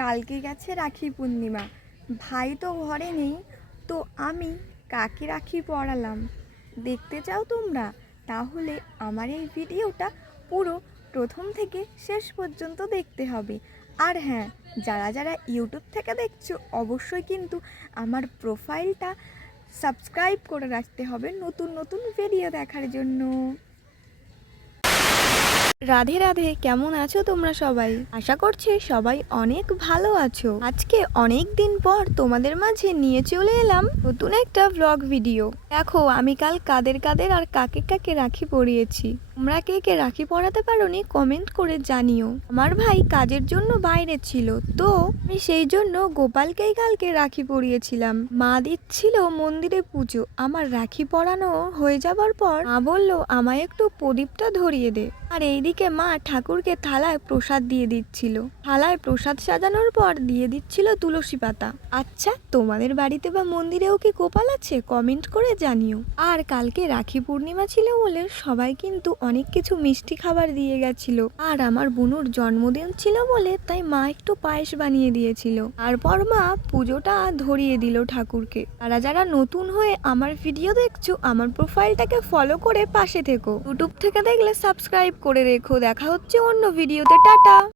কালকে গেছে রাখি পূর্ণিমা, ভাই তো ঘরে নেই, তো আমি কাকে রাখি পরালাম দেখতে চাও তোমরা? তাহলে আমার এই ভিডিওটা পুরো প্রথম থেকে শেষ পর্যন্ত দেখতে হবে। আর হ্যাঁ, যারা যারা ইউটিউব থেকে দেখছো অবশ্যই কিন্তু আমার প্রোফাইলটা সাবস্ক্রাইব করে রাখতে হবে নতুন নতুন ভিডিও দেখার জন্য। রাধে রাধে, কেমন আছো তোমরা সবাই? আশা করছি সবাই অনেক ভালো আছো। আজকে অনেক দিন পর তোমাদের মাঝে নিয়ে চলে এলাম নতুন একটা ব্লগ ভিডিও। দেখো আমি কাল কাদের কাদের আর কাকে কাকে রাখি পরিয়েছি। তোমরা কে কে রাখি পরাতে পারোনি কমেন্ট করে জানিও। আমার ভাই কাজের জন্য বাইরে ছিল, তো আমি সেই জন্য গোপালকেই কালকে রাখি পরিয়েছিলাম। মা দিচ্ছিল মন্দিরে পুজো। আমার রাখি পরানো হয়ে যাবার পর মা বলল আমায় একটু প্রদীপটা ধরিয়ে দে। আর এইদিকে মা ঠাকুরকে থালায় প্রসাদ দিয়ে দিচ্ছিল। থালায় প্রসাদ সাজানোর পর দিয়ে দিচ্ছিল তুলসী পাতা। আচ্ছা, তোমাদের বাড়িতে বা মন্দিরেও কি গোপাল আছে? কমেন্ট করে জানিও। আর কালকে রাখি পূর্ণিমা ছিল বলে সবাই কিন্তু অনেক কিছু মিষ্টি খাবার দিয়ে গেছিল। আর আমার বোনুর জন্মদিন ছিল বলে তাই মা একটু পায়েস বানিয়ে দিয়েছিল। তারপর মা পুজোটা ধরিয়ে দিল ঠাকুরকে। তারা যারা নতুন হয়ে আমার ভিডিও দেখছো, আমার প্রোফাইলটাকে ফলো করে পাশে থেকো। ইউটিউব থেকে দেখলে সাবস্ক্রাইব করে রেখো। দেখা হচ্ছে অন্য ভিডিওতে। টাটা।